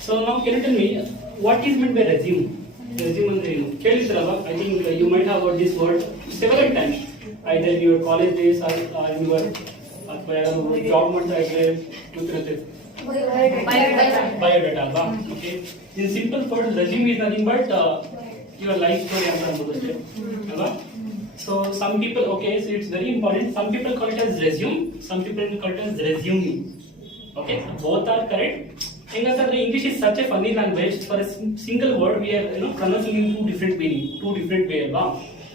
So now can you tell me what is meant by resume? Resume ಅಂದ್ರೆ ಏನು ಕೇಳಿದ್ರಲ್ವಾ? I think you might have heard this word several times, either in your college days or in your job ಮಾಡ್ತಾ ಇದ್ರೆ ಗೊತ್ತಿರುತ್ತೆ. Biodata ಅಲ್ವಾ? Okay. In simple words, resume is nothing but your life story ಅಂತ ಅನ್ಬೋದು ಅಷ್ಟೇ ಅಲ್ವಾ? So some people, okay, so it's very important. Some people call it as resume, some people call it as resume. Okay, both are correct. English is such a funny language. For a single word, we are pronouncing in two different meaning, two different way.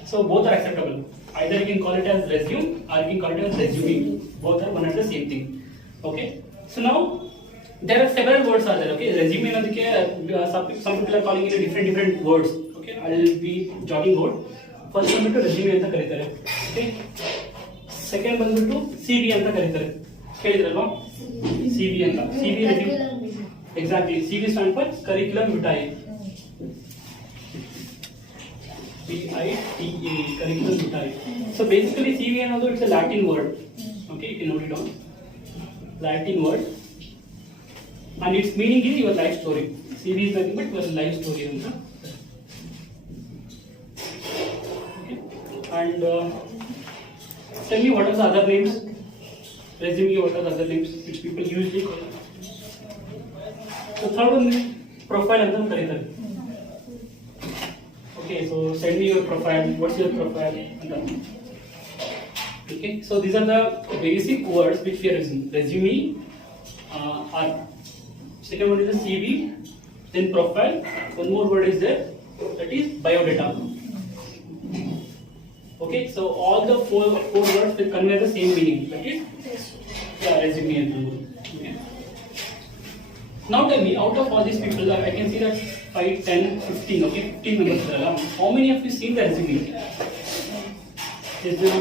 So both are acceptable. Either you can call it as resume or you can call it as resume. Both are one and the same thing. Okay. So now there are several words are there. Okay, resume anadike some people are calling it a different words. Okay, I will be jotting out. First one to resume anta karitare. Okay. Second one to CV anta karitare. ಕೇಳಿದ್ರಲ್ವಾ? CV ಅಂತ. CV resume. Exactly. CV stands for curriculum vitae. VITA, curriculum vitae. So basically CV ಅನ್ನೋದು it's a Latin word. Okay, you can note it down. Latin word. And its meaning is your life story. CV is nothing but your life story ಅಂತ. Okay. And tell me what are the other names? Resume, what are the other names which people usually call? So third one is profile ಅಂತ ಕರೀತಾರೆ. Okay, so send me your profile. What's your profile? Okay, so these are the basic words which we are using. Resume, or second one is the CV, then profile. One more word is there, that is biodata. Okay, so all the four words will convey the same meaning. That is resume and okay. Now tell me, out of all these people, I can see that 5, 10, 15, okay, 15 members there. How many of you seen the resume? Is there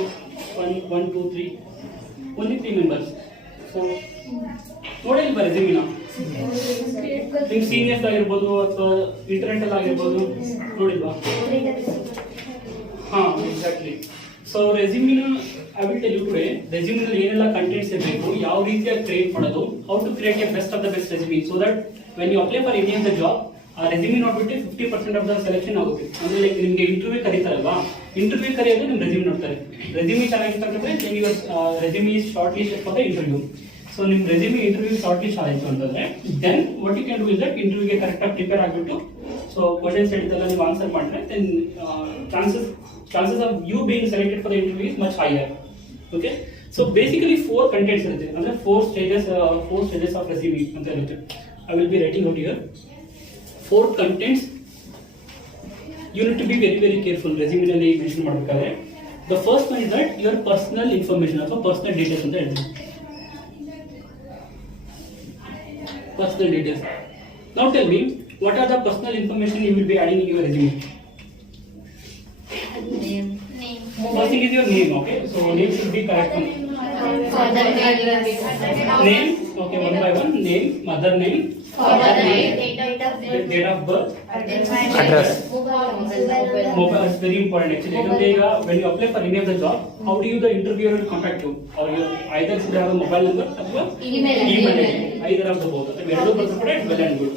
1, 2, 3? Only 3 members. So, what is the resume now? ನಿಮ್ಮ seniors ಆಗಿರ್ಬೋದು ಅಥವಾ internet ಅಲ್ಲಿ ಆಗಿರ್ಬೋದು ನೋಡಿಲ್ವಾ? ಹಾ, exactly. So ರೆಸ್ಯೂಮಿನ I will tell you today resume ನಲ್ಲಿ ಏನೆಲ್ಲ ಕಂಟೆಂಟ್ಸ್ ಇರಬೇಕು, ಯಾವ ರೀತಿಯಾಗಿ ಕ್ರಿಯೇಟ್ ಮಾಡೋದು, how to create a best of the best resume, so that when you apply for any of the job ಆ ರೆಸ್ಯೂಮಿ ನೋಡ್ಬಿಟ್ಟು 50% ಆಫ್ ದ ಸೆಲೆಕ್ಷನ್ ಆಗುತ್ತೆ. ಅಂದ್ರೆ ಲೈಕ್ ನಿಮಗೆ ಇಂಟರ್ವ್ಯೂ ಕರೀತಾರಲ್ವಾ, ಇಂಟರ್ವ್ಯೂ ಕರೆಯೋದು ನಿಮ್ಮ ರೆಸ್ಯೂಮ್ ನೋಡ್ತಾರೆ. ರೆಸ್ಯೂಮಿ ಚೆನ್ನಾಗಿತ್ತು ಅಂತಂದ್ರೆ then your resume is shortlist for the interview. So ನಿಮ್ಮ ರೆಸ್ಯೂಮಿ ಇಂಟರ್ವ್ಯೂ ಶಾರ್ಟ್ ಲಿಸ್ಟ್ ಆಯಿತು ಅಂತಂದ್ರೆ then what you can do is that ಇಂಟರ್ವ್ಯೂಗೆ ಕರೆಕ್ಟಾಗಿ ಪ್ರಿಪೇರ್ ಆಗಿಬಿಟ್ಟು ಸೊ ಕ್ವಶನ್ಸ್ ಹೇಳಿದ್ದೆಲ್ಲ ನೀವು ಆನ್ಸರ್ ಮಾಡಿದ್ರೆ then chances of you being selected for the interview is much higher. Okay, so basically 4 contents irutte, andre 4 stages of resume anta irutte. I will be writing out here 4 contents. You need to be very careful resume nalli mention madbekare. The first one is that your personal information or personal details anta ಹೇಳ್ತೀನಿ. Personal details. Now tell me, what are the personal information you will be adding in your resume? Name. First thing is your name, okay? So name should be correct one. Father name. Name, okay, one by one. Name, mother name, Father name. date of birth, Address. mobile. It's very important actually. When you apply for any of the job, how do you the interviewer will contact you? Or you either should have a mobile number or Email ID. Either of the both. Okay, ಎರಡು ಬರ್ಸ್ಬಿಟ್ರೆ well and good.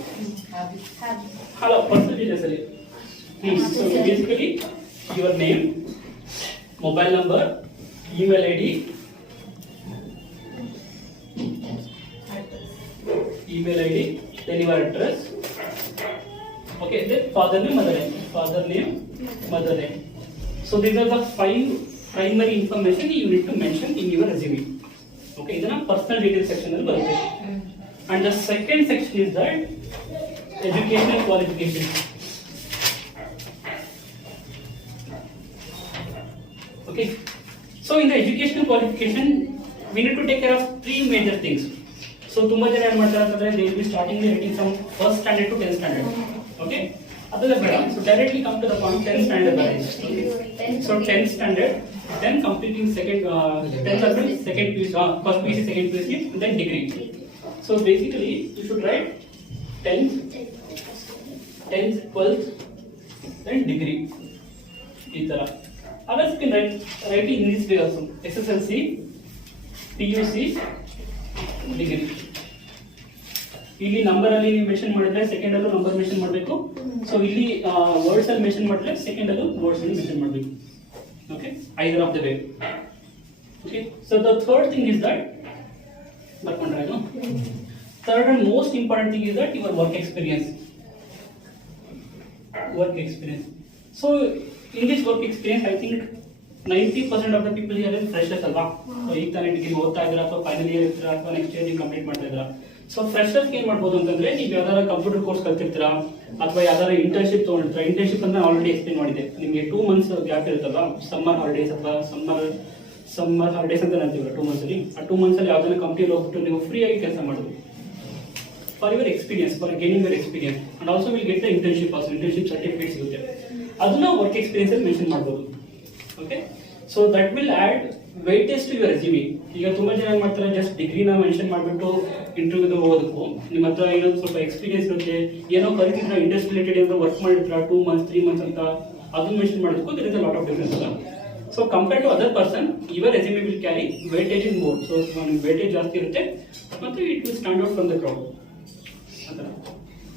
Hello, personal details ಅಲ್ಲಿ. So basically your name, mobile number, email ID, then your address. Okay, then father name, mother name. So these are the 5 primary information you need to mention in your resume. Okay, ಇದನ್ನ personal details section ಅಲ್ಲಿ ಬರುತ್ತೆ. And the second section is that educational qualification. Okay, so in the educational qualification we need to take care of 3 major things. So ತುಂಬಾ ಜನ ಏನು ಮಾಡ್ತಾರೆ ಅಂತಂದ್ರೆ they will be starting the rating from first standard to 10th standard. Okay, ಅದೆಲ್ಲ ಬೇಡ. So directly come to the point 10th standard base. So 10th standard, then completing second 10th level, second PUC, first PUC, second PUC, then degree. So basically you should write 10th, 12th, then degree. ಈ ತರ. Others can write in this way also. SSLC, PUC, degree. ಇಲ್ಲಿ ನಂಬರ್ ಅಲ್ಲಿ ನೀವು ಮೆನ್ಷನ್ ಮಾಡಿದ್ರೆ ಸೆಕೆಂಡ್ ಅಲ್ಲೂ number mention ಮಾಡಬೇಕು. ಸೊ ಇಲ್ಲಿ ವರ್ಡ್ಸ್ ಅಲ್ಲಿ ಮೆನ್ಷನ್ ಮಾಡಿದ್ರೆ ಸೆಕೆಂಡ್ ಅಲ್ಲೂ ವರ್ಡ್ಸ್ ಅಲ್ಲಿ ಮೆನ್ಷನ್ ಮಾಡಬೇಕು. Okay, either of the way. Okay, so the third thing is that third and most important thing is that your work experience. So in this work experience, I think 90% of the people here are freshers alva. So ಈಗ ತಾನೇ ಡಿಗ್ರಿ ಓದ್ತಾ ಇದ್ದೀರಾ ಅಥವಾ final year ಇರ್ತೀರಾ ಅಥವಾ next year complete ಮಾಡ್ತಾ ಇದ್ದೀರಾ. So freshers ಏನ್ ಮಾಡ್ಬೋದು ಅಂತಂದ್ರೆ, ನೀವು ಯಾವ್ದಾರ ಕಂಪ್ಯೂಟರ್ ಕೋರ್ಸ್ ಕಲ್ತಿರ್ತೀರಾ ಅಥವಾ ಯಾವ್ದಾರ ಇಂಟರ್ನ್ಶಿಪ್ ತಗೊಂಡಿರ್ತೀರಾ. ಇಂಟರ್ನ್ಶಿಪ್ ಅಂತ ಆಲ್ರೆಡಿ ಎಕ್ಸ್ಪ್ಲೇನ್ ಮಾಡಿದೆ. ನಿಮಗೆ 2 months ಗ್ಯಾಪ್ ಇರುತ್ತಲ್ವಾ, ಸಮ್ಮರ್ ಹಾಲಿಡೇಸ್ ಅಥವಾ ಸಮ್ಮರ್ ಹಾಲಿಡೇಸ್ ಅಂತ ಅಂತೀವಿ 2 months ಅಲ್ಲಿ. ಆ 2 months ಅಲ್ಲಿ ಯಾವ್ದಾರ ಕಂಪ್ನಿ ಹೋಗ್ಬಿಟ್ಟು ನೀವು ಫ್ರೀ ಆಗಿ ಕೆಲಸ ಮಾಡೋದು for your experience, for gaining your experience. And also will get the internship also. Internship certificate ಸಿಗುತ್ತೆ, ಅದನ್ನ ವರ್ಕ್ ಎಕ್ಸ್ಪೀರಿಯನ್ಸ್ ಅಲ್ಲಿ ಮೆನ್ಷನ್ ಮಾಡ್ಬೋದು. Okay, so that will add weightage to your resume. ಈಗ ತುಂಬಾ ಜನ ಏನ್ ಮಾಡ್ತಾರೆ, ಜಸ್ಟ್ ಡಿಗ್ರಿನ ಮೆನ್ಷನ್ ಮಾಡ್ಬಿಟ್ಟು ಇಂಟರ್ವ್ಯೂಗೆ ಹೋಗೋದಕ್ಕೂ ನಿಮ್ಮ ಹತ್ರ ಏನೋ ಸ್ವಲ್ಪ ಎಕ್ಸ್ಪೀರಿಯನ್ಸ್ ಇರುತ್ತೆ, ಏನೋ ಕಲಿತಿದ್ರೆ ಇಂಡಸ್ಟ್ರಿ ರಿಲೇಟೆಡ್ ಏನೋ ವರ್ಕ್ ಮಾಡಿರ್ತೀರಾ 2 months 3 months ಅಂತ, ಅದನ್ನ ಮೆನ್ಷನ್ ಮಾಡೋದಕ್ಕೂ there is a lot of difference ಅಲ್ಲ. So compare to other person your resume will carry weightage in more. So weightage ಜಾಸ್ತಿ ಇರುತ್ತೆ ಮತ್ತೆ it will stand out from the crowd.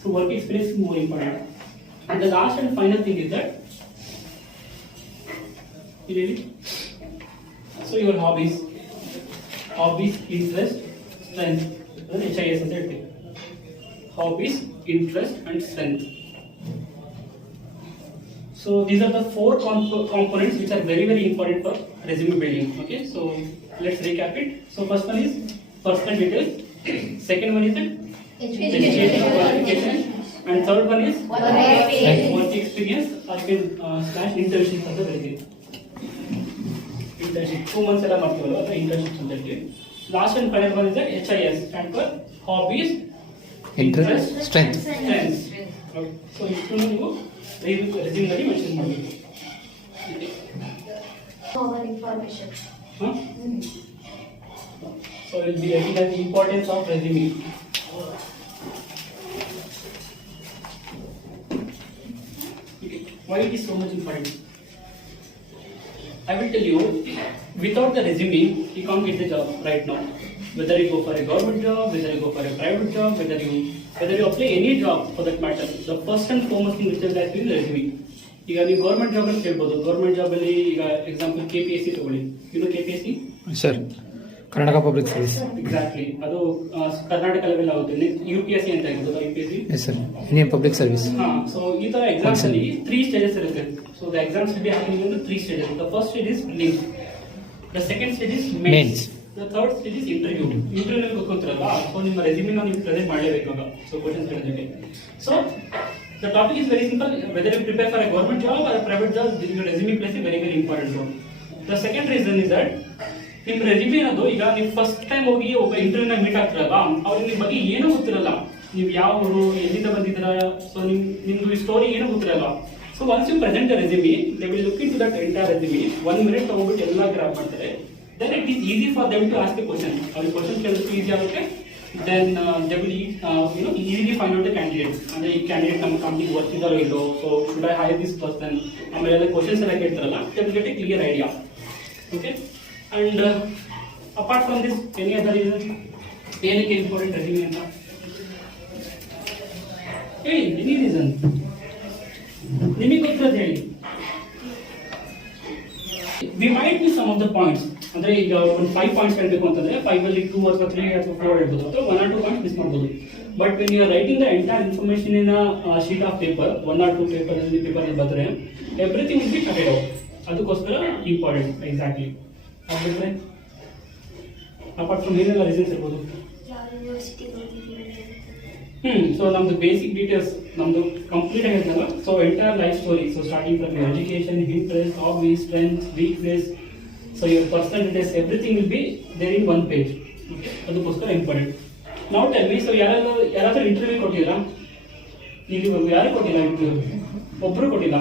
So work experience is more important. And the last and final thing is that so your hobbies, interest, strength. HIS ಅಂತ ಹೇಳ್ತೀವಿ. Hobbies, interest and strength. So these are the 4 components which are very important for resume building. Okay, so let's recap it. So first one is personal details, second one is education qualification, and third one is work experience slash internship ಅಂತ ಬರೀತೀವಿ. internship 2 months ಎಲ್ಲ ಮಾಡ್ತೀವಲ್ಲ, ಅದು internship ಅಂತ ಹೇಳ್ತೀವಿ. Last and final one is the HIS, stand for hobbies, interest, strength. Okay. So ಇಷ್ಟು ನೀವು resume ಅಲ್ಲಿ ಮೆನ್ಷನ್ ಮಾಡಬೇಕು. Our information. So we'll be looking at the importance of resume. Okay. Why it is so much important? I will tell you, without the resume, you can't get the job right now. Whether you go for a government job, whether you go for a private job, whether you apply any job for that matter, the first and foremost thing which is that is resume. ಈಗ ನೀವು government job ಅಲ್ಲಿ ಕೇಳ್ಬೋದು. Government job ಅಲ್ಲಿ ಈಗ example KPSC ತಗೊಳ್ಳಿ. ಇದು KPSC sir, Karnataka public service. Exactly, ಅದು Karnataka level ಆಗುತ್ತೆ. UPSC ಅಂತ ಇರ್ಬೋದು, UPSC. Yes sir, Indian public service. So ಈ ತರ ಎಕ್ಸಾಮ್ಸ್ ಅಲ್ಲಿ 3 stages ಇರುತ್ತೆ. So the exams will be happening in 3 stages. The first stage is prelims, the second stage is mains, the third stage is interview. Interview ಕೂತ್ಕೊಂತೀರಲ್ಲ, so ನಿಮ್ಮ ರೆಸ್ಯೂಮಿನ ನೀವು present ಮಾಡಲೇಬೇಕು ಆಗ. ಸೊ ಕ್ವಶನ್ಸ್ ಕೇಳೋದಕ್ಕೆ. So the topic is very simple. Whether you prepare for a government job or a private job, your resume plays a very important role. The second reason is that ನಿಮ್ಮ ರೆಸ್ಯೂಮೆ ಅನ್ನೋದು, ಈಗ ನೀವು first time ಹೋಗಿ ಒಬ್ಬ ಇಂಟರ್ವ್ಯೂನ ಮೀಟ್ ಆಗ್ತಿರಲ್ಲ, ಅವ್ರಿಗೆ ನಿಮ್ಮ ಬಗ್ಗೆ ಏನೂ ಗೊತ್ತಿರಲ್ಲ. ನೀವು ಯಾವ ಊರು, ಎಲ್ಲಿಂದ ಬಂದಿದ್ದೀರಾ, ಸೊ ನಿಮ್ದು ಈ ಸ್ಟೋರಿ ಏನೂ ಗೊತ್ತಿರಲ್ಲ. So once you present the resume, they will look into that entire resume. 1 minute ತಗೊಂಡ್ಬಿಟ್ಟು ಎಲ್ಲ ಗ್ರಾಪ್ ಮಾಡ್ತಾರೆ. Then it is easy for them to ask a question. ಅವ್ರಿಗೆ ಕ್ವಶನ್ ಕೇಳೋದಕ್ಕೆ ಈಸಿ ಆಗುತ್ತೆ. Then they will easily find out the candidate. ಅಂದ್ರೆ ಈ ಕ್ಯಾಂಡಿಡೇಟ್ ನಮ್ಮ ಕಂಪ್ನಿಗೆ ಬರ್ತಿದ್ದಾರೋ ಇಲ್ಲೋ, so should I hire this person, ಆಮೇಲೆ ಕ್ವಶನ್ಸ್ ಎಲ್ಲ ಕೇಳ್ತಾರಲ್ಲ, they will get a clear idea. Okay, and apart from this, any other reason ಏನಕ್ಕೆ ಇಂಪಾರ್ಟೆಂಟ್ ರೆಸ್ಯೂಮೆ ಅಂತ? ಹೇಳಿ, ಎನಿ ರೀಸನ್ ನಿಮಗೆ ಗೊತ್ತಿರೋದು ಹೇಳಿ. We might miss some of the points. ಅಂದ್ರೆ ಈಗ ಒಂದು 5 points ಹೇಳಬೇಕು ಅಂತಂದ್ರೆ 5 ಅಲ್ಲಿ 2 ಅಥವಾ 3 ಅಥವಾ 4 ಹೇಳ್ಬೋದು, ಅಥವಾ 1 or 2 points ಮಿಸ್ ಮಾಡ್ಬೋದು. But when you are writing the entire information in sheet of paper, 1 or 2 paper ಅಲ್ಲಿ ಬಂದ್ರೆ everything will be cutted out. ಅದಕ್ಕೋಸ್ಕರ ಇಂಪಾರ್ಟೆಂಟ್. ಎಕ್ಸಾಕ್ಟ್ಲಿ. ಆಗ್ಬಿಟ್ರೆ ಅಪಾರ್ಟ್ ಫ್ರಮ್ ಏನೆಲ್ಲ ರೀಸನ್ಸ್ ಇರ್ಬೋದು? ಸೊ ನಮ್ದು ಬೇಸಿಕ್ ಡೀಟೇಲ್ಸ್ ನಮ್ದು ಕಂಪ್ಲೀಟ್ ಆಗಿರ್ತಲ್ಲ. So entire life story, so starting from your education, interest, hobbies, strength, weakness, so your personal details, everything will be there in 1 page. Okay, ಅದಕ್ಕೋಸ್ಕರ ಇಂಪಾರ್ಟೆಂಟ್. ನಾವು tell me, so ಯಾರಾದ್ರೂ ಇಂಟರ್ವ್ಯೂ ಕೊಟ್ಟಿದ್ದೀರಾ? ಇಲ್ಲಿ ಯಾರು ಕೊಟ್ಟಿಲ್ಲ ಇಂಟರ್ವ್ಯೂ? ಒಬ್ರು ಕೊಟ್ಟಿಲ್ಲ.